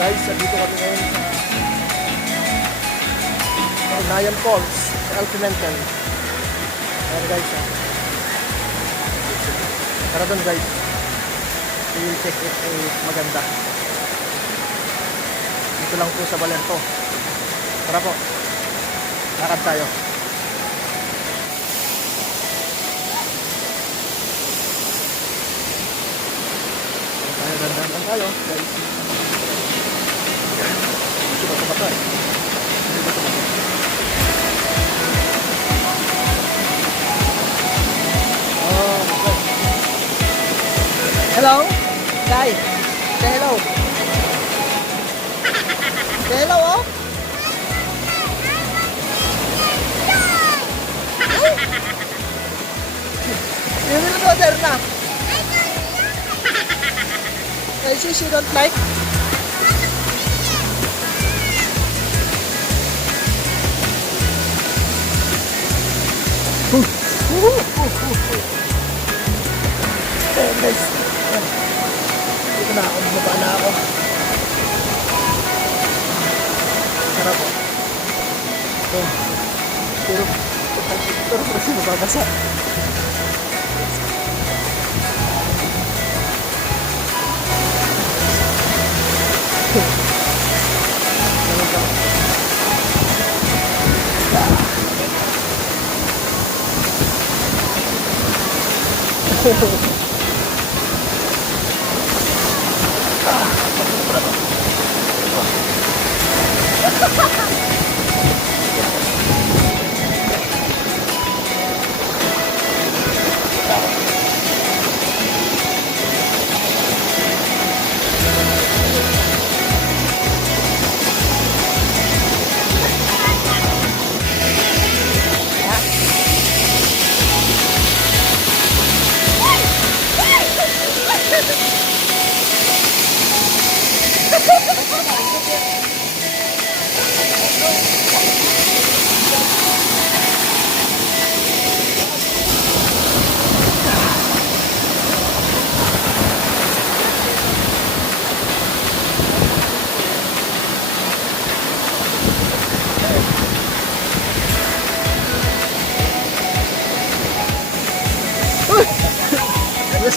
guys, dito kami ngayon sa Unayan Falls, sa El Pimentel. Ayan guys, tara doon guys. We will check it, maganda. Dito lang po sa Balento. Tara po, lakad tayo. Dandan tayo guys. Coba tayo. Oh, okay. Hello, guys. Say hello. Say hello, oh. You will go there now. I see she don't like. Guys, dito na ako, bumaba na ako. Sarap po. Pero kasi mababasa.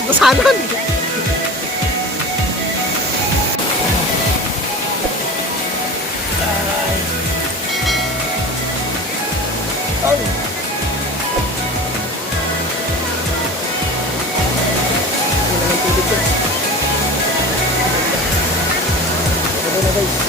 Basanan. Oh. Ini lang tubig ko. Ito na guys.